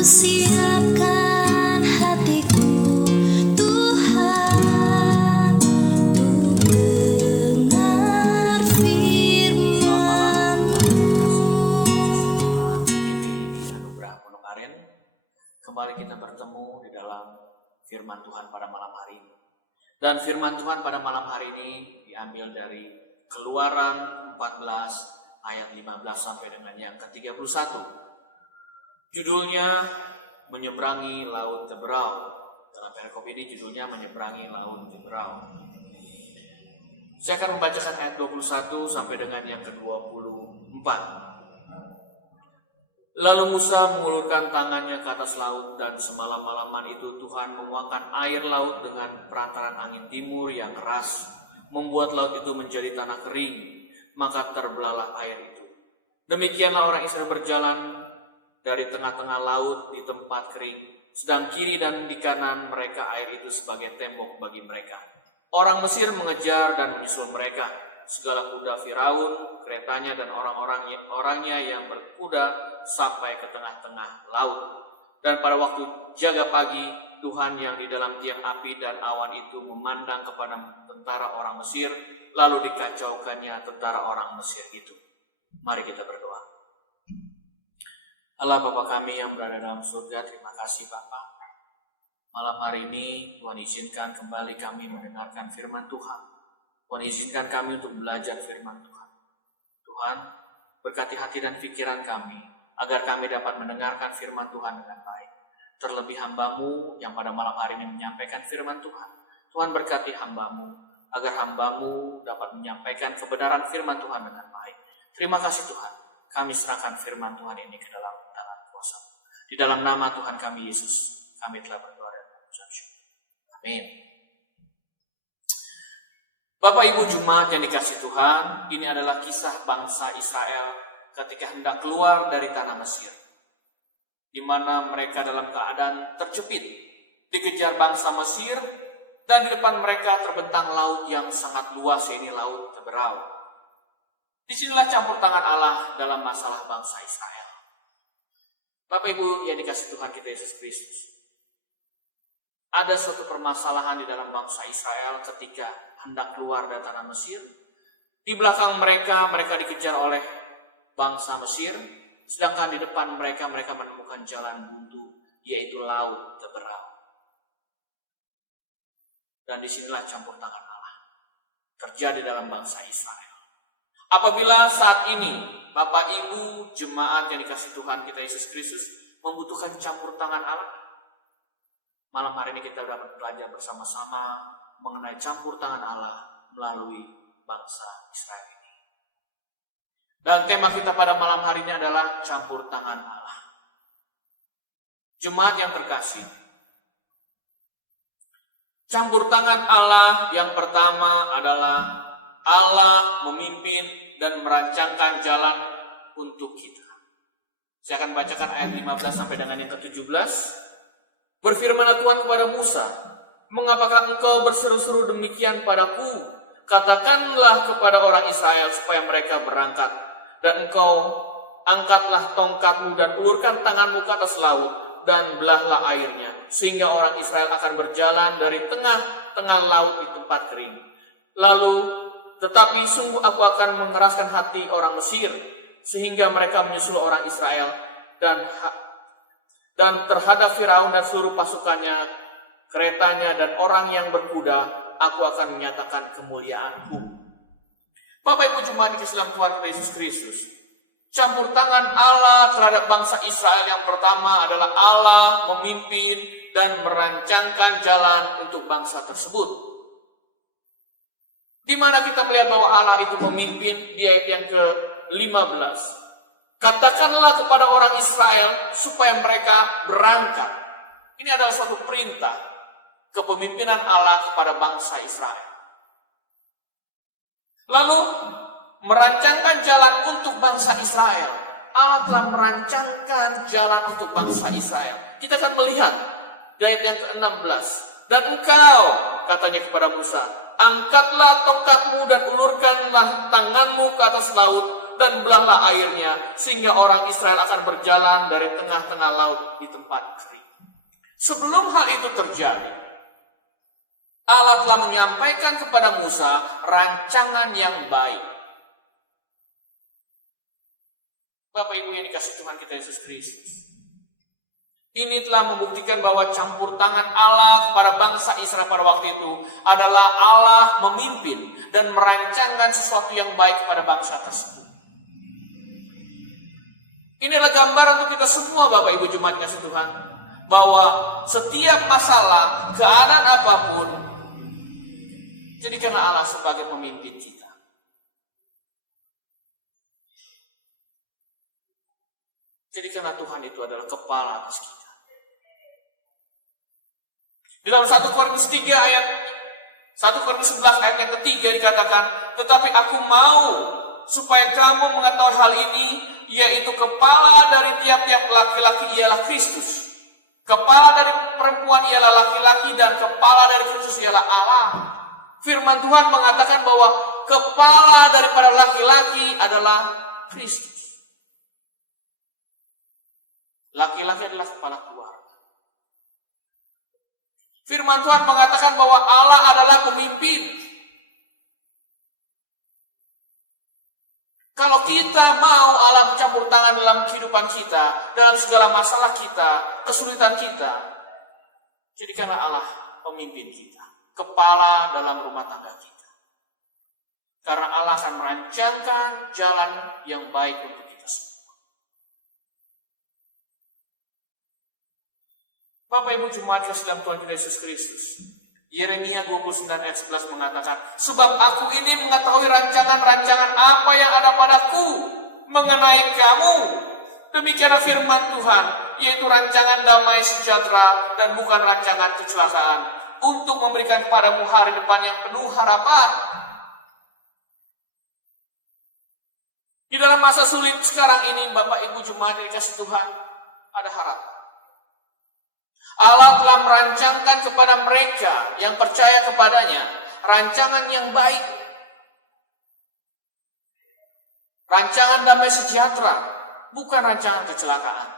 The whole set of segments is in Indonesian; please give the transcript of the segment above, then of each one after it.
Siapkan hatiku Tuhan untuk dengar firman-Mu. Anugerah penuh Karen, kembali kita bertemu di dalam firman Tuhan pada malam hari ini. Dan firman Tuhan pada malam hari ini diambil dari Keluaran 14 ayat 15 sampai dengan yang ke-31. Judulnya Menyeberangi Laut Teberau. Dalam perikop ini judulnya Menyeberangi Laut Teberau. Saya akan membacakan ayat 21 sampai dengan yang ke-24. Lalu Musa mengulurkan tangannya ke atas laut, dan semalam-malaman itu Tuhan menguakkan air laut dengan perantaran angin timur yang keras, membuat laut itu menjadi tanah kering, maka terbelalah air itu. Demikianlah orang Israel berjalan dari tengah-tengah laut di tempat kering, sedang kiri dan di kanan mereka air itu sebagai tembok bagi mereka. Orang Mesir mengejar dan menyusul mereka. Segala kuda Firaun, keretanya dan orangnya yang berkuda sampai ke tengah-tengah laut. Dan pada waktu jaga pagi, Tuhan yang di dalam tiang api dan awan itu memandang kepada tentara orang Mesir, lalu dikacaukannya tentara orang Mesir itu. Mari kita berdoa. Allah Bapa kami yang berada dalam surga, terima kasih Bapa. Malam hari ini Tuhan izinkan kembali kami mendengarkan firman Tuhan. Tuhan izinkan kami untuk belajar firman Tuhan. Tuhan, berkati hati dan pikiran kami, agar kami dapat mendengarkan firman Tuhan dengan baik. Terlebih hamba-Mu yang pada malam hari ini menyampaikan firman Tuhan. Tuhan berkati hamba-Mu, agar hamba-Mu dapat menyampaikan kebenaran firman Tuhan dengan baik. Terima kasih Tuhan, kami serahkan firman Tuhan ini ke dalam tangan kuasa. Di dalam nama Tuhan kami Yesus, kami telah berdoa dan mengucap syukur. Amin. Bapak Ibu Jemaat yang dikasihi Tuhan, ini adalah kisah bangsa Israel ketika hendak keluar dari tanah Mesir, di mana mereka dalam keadaan terjepit, dikejar bangsa Mesir, dan di depan mereka terbentang laut yang sangat luas, yaitu Laut Teberau. Disinilah campur tangan Allah dalam masalah bangsa Israel. Bapak Ibu yang dikasihi Tuhan kita Yesus Kristus, ada suatu permasalahan di dalam bangsa Israel ketika hendak keluar dari tanah Mesir. Di belakang mereka dikejar oleh bangsa Mesir, sedangkan di depan mereka menemukan jalan buntu, yaitu Laut Teberau. Dan disinilah campur tangan Allah terjadi dalam bangsa Israel. Apabila saat ini Bapak Ibu jemaat yang dikasihi Tuhan kita Yesus Kristus membutuhkan campur tangan Allah, malam hari ini kita dapat belajar bersama-sama mengenai campur tangan Allah melalui bangsa Israel ini. Dan tema kita pada malam hari ini adalah campur tangan Allah. Jemaat yang terkasih, campur tangan Allah yang pertama adalah Allah memimpin dan merancangkan jalan untuk kita. Saya akan bacakan ayat 15 sampai dengan yang ke-17. Berfirmanlah Tuhan kepada Musa, mengapakah engkau berseru-seru demikian padaku? Katakanlah kepada orang Israel supaya mereka berangkat, dan engkau angkatlah tongkatmu dan ulurkan tanganmu ke atas laut, dan belahlah airnya, sehingga orang Israel akan berjalan dari tengah-tengah laut di tempat kering. Tetapi sungguh aku akan mengeraskan hati orang Mesir, sehingga mereka menyusul orang Israel, dan terhadap Firaun dan seluruh pasukannya, keretanya dan orang yang berkuda, aku akan menyatakan kemuliaanku. Bapak Ibu jemaat di dalam Tuhan Yesus Kristus, campur tangan Allah terhadap bangsa Israel yang pertama adalah Allah memimpin dan merancangkan jalan untuk bangsa tersebut. Di mana kita melihat bahwa Allah itu memimpin di ayat yang ke-15. Katakanlah kepada orang Israel supaya mereka berangkat. Ini adalah suatu perintah kepemimpinan Allah kepada bangsa Israel. Lalu merancangkan jalan untuk bangsa Israel. Allah telah merancangkan jalan untuk bangsa Israel. Kita akan melihat di ayat yang ke-16. Dan engkau, katanya kepada Musa, angkatlah tongkatmu dan ulurkanlah tanganmu ke atas laut, dan belahlah airnya, sehingga orang Israel akan berjalan dari tengah-tengah laut di tempat kering. Sebelum hal itu terjadi, Allah telah menyampaikan kepada Musa rancangan yang baik. Bapak Ibu yang dikasihi Tuhan kita Yesus Kristus, ini telah membuktikan bahwa campur tangan Allah kepada bangsa Israel pada waktu itu adalah Allah memimpin dan merancangkan sesuatu yang baik kepada bangsa tersebut. Ini adalah gambar untuk kita semua, Bapak Ibu jemaat kasih Tuhan, bahwa setiap masalah, keadaan apapun, jadikanlah Allah sebagai pemimpin kita. Jadikanlah Tuhan itu adalah kepala atas kita. Di dalam 1 Korintus 3 ayat 1 Korintus 11 ayat yang ketiga dikatakan, tetapi aku mau supaya kamu mengetahui hal ini, yaitu kepala dari tiap-tiap laki-laki ialah Kristus. Kepala dari perempuan ialah laki-laki dan kepala dari Kristus ialah Allah. Firman Tuhan mengatakan bahwa kepala daripada laki-laki adalah Kristus. Laki-laki adalah kepala keluarga. Firman Tuhan mengatakan bahwa Allah adalah pemimpin. Kalau kita mau Allah bercampur tangan dalam kehidupan kita, dalam segala masalah kita, kesulitan kita, jadikanlah Allah pemimpin kita, kepala dalam rumah tangga kita. Karena Allah akan merancangkan jalan yang baik untuk kita semua. Bapak Ibu jemaat kasih dalam Tuhan kita Yesus Kristus, Yeremia 29 ayat 11 mengatakan, sebab aku ini mengetahui rancangan-rancangan apa yang ada padaku mengenai kamu. Demikianlah firman Tuhan, yaitu rancangan damai sejahtera dan bukan rancangan kecelakaan, untuk memberikan kepadamu hari depan yang penuh harapan. Di dalam masa sulit sekarang ini, Bapak Ibu jemaat yang dikasihi Tuhan, ada harapan. Allah telah merancangkan kepada mereka yang percaya kepadanya rancangan yang baik. Rancangan damai sejahtera, bukan rancangan kecelakaan.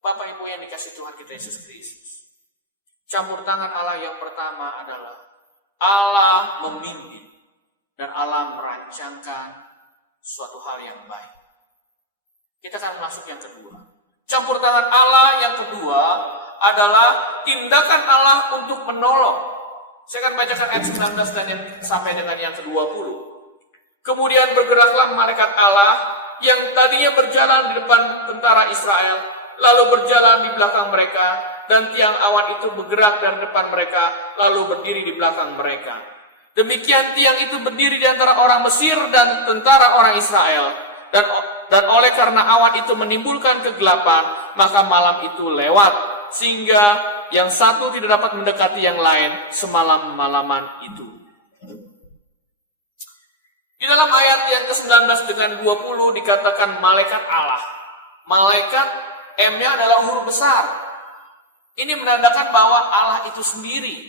Bapak Ibu yang dikasihi Tuhan kita Yesus Kristus, campur tangan Allah yang pertama adalah Allah memimpin dan Allah merancangkan suatu hal yang baik. Kita akan masuk yang kedua. Campur tangan Allah yang kedua adalah tindakan Allah untuk menolong. Saya akan bacakan ayat 19 dan sampai dengan yang ke-20. Kemudian bergeraklah malaikat Allah yang tadinya berjalan di depan tentara Israel, lalu berjalan di belakang mereka, dan tiang awan itu bergerak dari depan mereka, lalu berdiri di belakang mereka. Demikian tiang itu berdiri di antara orang Mesir dan tentara orang Israel. Dan oleh karena awan itu menimbulkan kegelapan, maka malam itu lewat, sehingga yang satu tidak dapat mendekati yang lain semalam-malaman itu. Di dalam ayat yang ke-19 dengan 20 dikatakan malaikat Allah. Malaikat, M-nya adalah huruf besar. Ini menandakan bahwa Allah itu sendiri,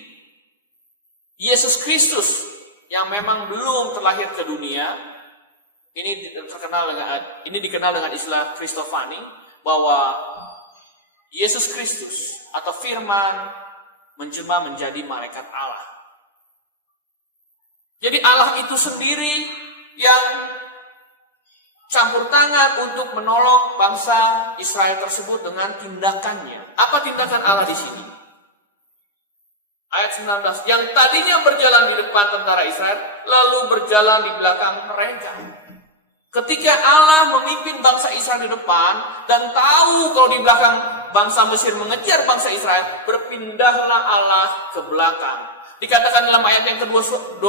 Yesus Kristus, yang memang belum terlahir ke dunia. Ini dikenal dengan istilah Kristofani, bahwa Yesus Kristus atau Firman menjelma menjadi malaikat Allah. Jadi Allah itu sendiri yang campur tangan untuk menolong bangsa Israel tersebut dengan tindakannya. Apa tindakan Allah di sini? Ayat 19, yang tadinya berjalan di depan tentara Israel, lalu berjalan di belakang mereka. Ketika Allah memimpin bangsa Israel di depan dan tahu kalau di belakang bangsa Mesir mengejar bangsa Israel, berpindahlah Allah ke belakang. Dikatakan dalam ayat yang ke-20,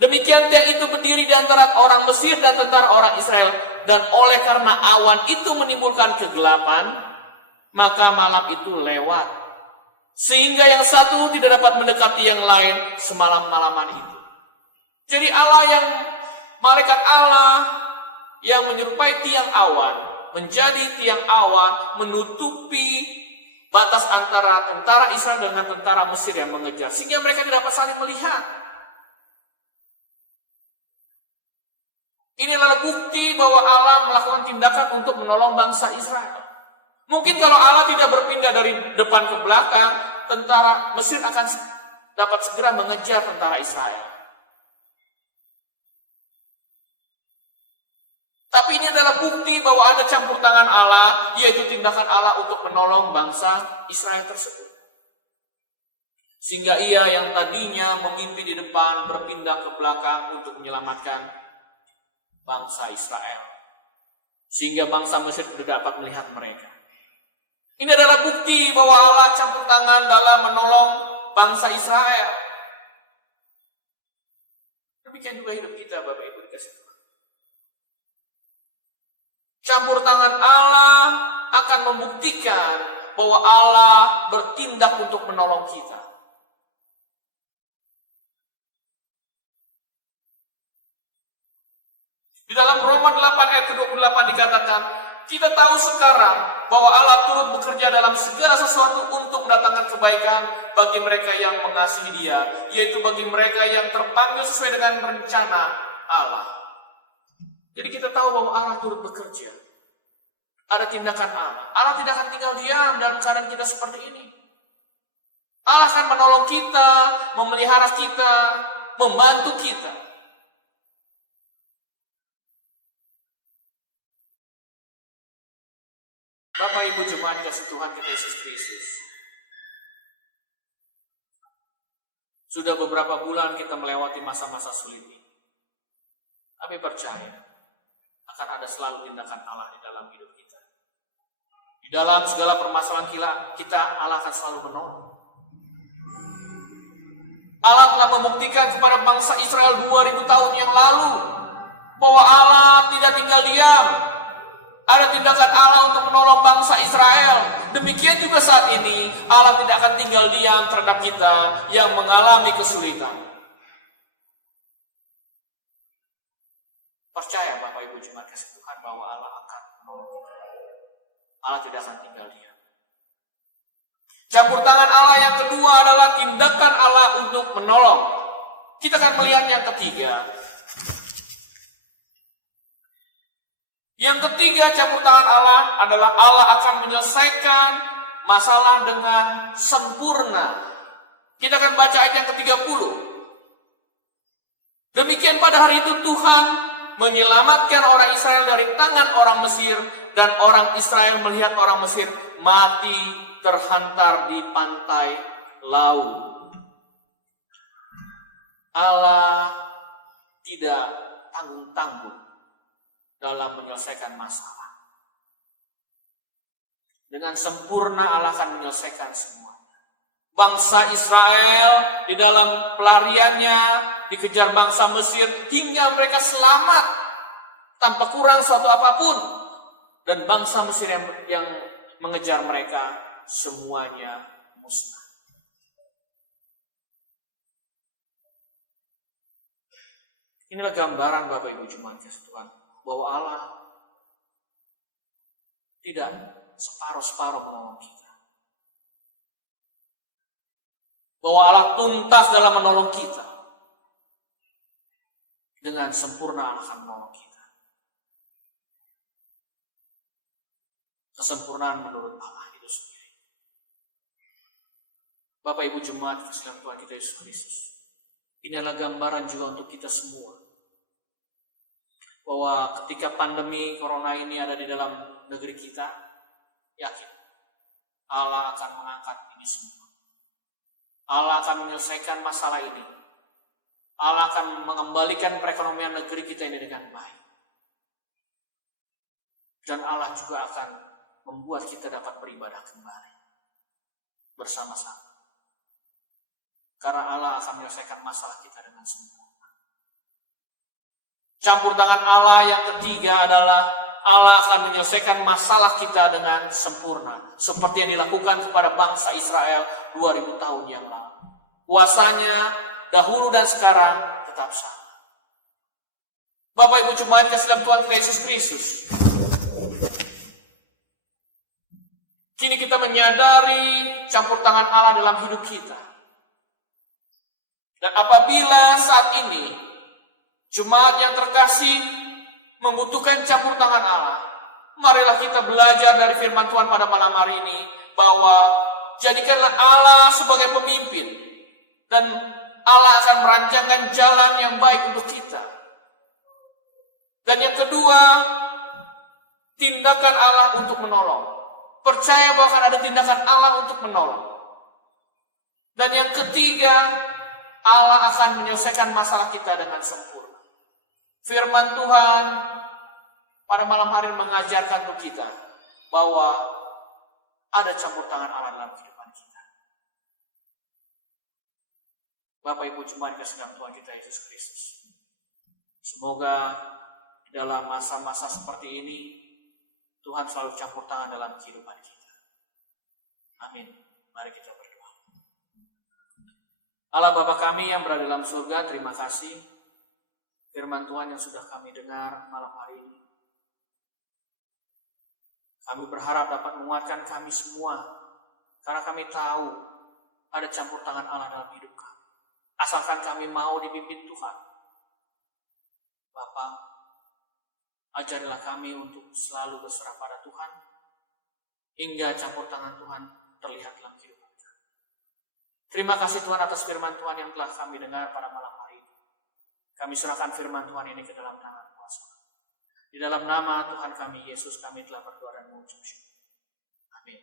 demikian tiang itu berdiri di antara orang Mesir dan tentara orang Israel, dan oleh karena awan itu menimbulkan kegelapan, maka malam itu lewat, sehingga yang satu tidak dapat mendekati yang lain semalam-malaman itu. Jadi malaikat Allah yang menyerupai tiang awan, menjadi tiang awan menutupi batas antara tentara Israel dengan tentara Mesir yang mengejar, sehingga mereka tidak dapat saling melihat. Ini adalah bukti bahwa Allah melakukan tindakan untuk menolong bangsa Israel. Mungkin kalau Allah tidak berpindah dari depan ke belakang, tentara Mesir akan dapat segera mengejar tentara Israel. Tapi ini adalah bukti bahwa ada campur tangan Allah, yaitu tindakan Allah untuk menolong bangsa Israel tersebut. Sehingga ia yang tadinya memimpin di depan berpindah ke belakang untuk menyelamatkan bangsa Israel. Sehingga bangsa Mesir tidak dapat melihat mereka. Ini adalah bukti bahwa Allah campur tangan dalam menolong bangsa Israel. Demikian juga hidup kita, Bapak Ibu dikasih Tuhan. Campur tangan Allah akan membuktikan bahwa Allah bertindak untuk menolong kita. Di dalam Roma 8 ayat ke-28 dikatakan, kita tahu sekarang bahwa Allah turut bekerja dalam segala sesuatu untuk mendatangkan kebaikan bagi mereka yang mengasihi Dia, yaitu bagi mereka yang terpanggil sesuai dengan rencana Allah. Jadi kita tahu bahwa Allah turut bekerja. Ada tindakan Allah. Allah tidak akan tinggal diam dalam keadaan kita seperti ini. Allah akan menolong kita, memelihara kita, membantu kita. Bapak Ibu jemaat kasih Tuhan kita Yesus Kristus. Sudah beberapa bulan kita melewati masa-masa sulit ini. Tapi percaya, akan ada selalu tindakan Allah di dalam hidup kita. Di dalam segala permasalahan kita Allah akan selalu menolong. Allah telah membuktikan kepada bangsa Israel 2000 tahun yang lalu bahwa Allah tidak tinggal diam. Ada tindakan Allah untuk menolong bangsa Israel. Demikian juga saat ini, Allah tidak akan tinggal diam terhadap kita yang mengalami kesulitan. Percaya Bapak Ibu jemaat kasih Tuhan bahwa Allah akan menolong kita. Allah tidak akan tinggal diam. Campur tangan Allah yang kedua adalah tindakan Allah untuk menolong. Kita akan melihat yang ketiga. Yang ketiga, campur tangan Allah adalah Allah akan menyelesaikan masalah dengan sempurna. Kita akan baca ayat yang ke-30. Demikian pada hari itu Tuhan menyelamatkan orang Israel dari tangan orang Mesir, dan orang Israel melihat orang Mesir mati terhantar di pantai laut. Allah tidak tanggung-tanggung dalam menyelesaikan masalah. Dengan sempurna Allah akan menyelesaikan semua. Bangsa Israel di dalam pelariannya dikejar bangsa Mesir hingga mereka selamat tanpa kurang suatu apapun. Dan bangsa Mesir yang mengejar mereka semuanya musnah. Inilah gambaran Bapak Ibu jemaat kasih Tuhan, bahwa Allah tidak separuh-separuh menolong kita. Bahwa Allah tuntas dalam menolong kita. Dengan sempurna Allah akan menolong kita. Kesempurnaan menurut Allah itu sendiri. Bapak Ibu jemaat kasih Tuhan kita Yesus Kristus. Ini adalah gambaran juga untuk kita semua. Bahwa ketika pandemi corona ini ada di dalam negeri kita, yakin Allah akan mengangkat ini semua. Allah akan menyelesaikan masalah ini. Allah akan mengembalikan perekonomian negeri kita ini dengan baik. Dan Allah juga akan membuat kita dapat beribadah kembali bersama-sama. Karena Allah akan menyelesaikan masalah kita dengan sempurna. Campur tangan Allah yang ketiga adalah Allah akan menyelesaikan masalah kita dengan sempurna. Seperti yang dilakukan kepada bangsa Israel 2000 tahun yang lalu. Kuasanya dahulu dan sekarang tetap sama. Bapak Ibu jemaat kasih dalam Tuhan Yesus Kristus. Kini kita menyadari campur tangan Allah dalam hidup kita. Dan apabila saat ini jemaat yang terkasih membutuhkan campur tangan Allah. Marilah kita belajar dari firman Tuhan pada malam hari ini, bahwa jadikanlah Allah sebagai pemimpin, dan Allah akan merancangkan jalan yang baik untuk kita. Dan yang kedua, tindakan Allah untuk menolong. Percaya bahwa akan ada tindakan Allah untuk menolong. Dan yang ketiga, Allah akan menyelesaikan masalah kita dengan sempurna. Firman Tuhan pada malam hari mengajarkan untuk kita bahwa ada campur tangan Allah dalam kehidupan kita. Bapak Ibu jemaat dikasihi Tuhan kita Yesus Kristus, semoga dalam masa-masa seperti ini Tuhan selalu campur tangan dalam kehidupan kita. Amin. Mari kita berdoa. Allah Bapa kami yang berada dalam surga, terima kasih firman Tuhan yang sudah kami dengar malam hari ini. Kami berharap dapat menguatkan kami semua, karena kami tahu ada campur tangan Allah dalam hidup kami. Asalkan kami mau dipimpin Tuhan. Bapa, ajarilah kami untuk selalu berserah pada Tuhan, hingga campur tangan Tuhan terlihat dalam kehidupan kami. Terima kasih Tuhan atas firman Tuhan yang telah kami dengar pada malam hari ini. Kami serahkan firman Tuhan ini ke dalam tangan kuasa. Di dalam nama Tuhan kami Yesus kami telah berdoa dan mengucap syukur. Amin.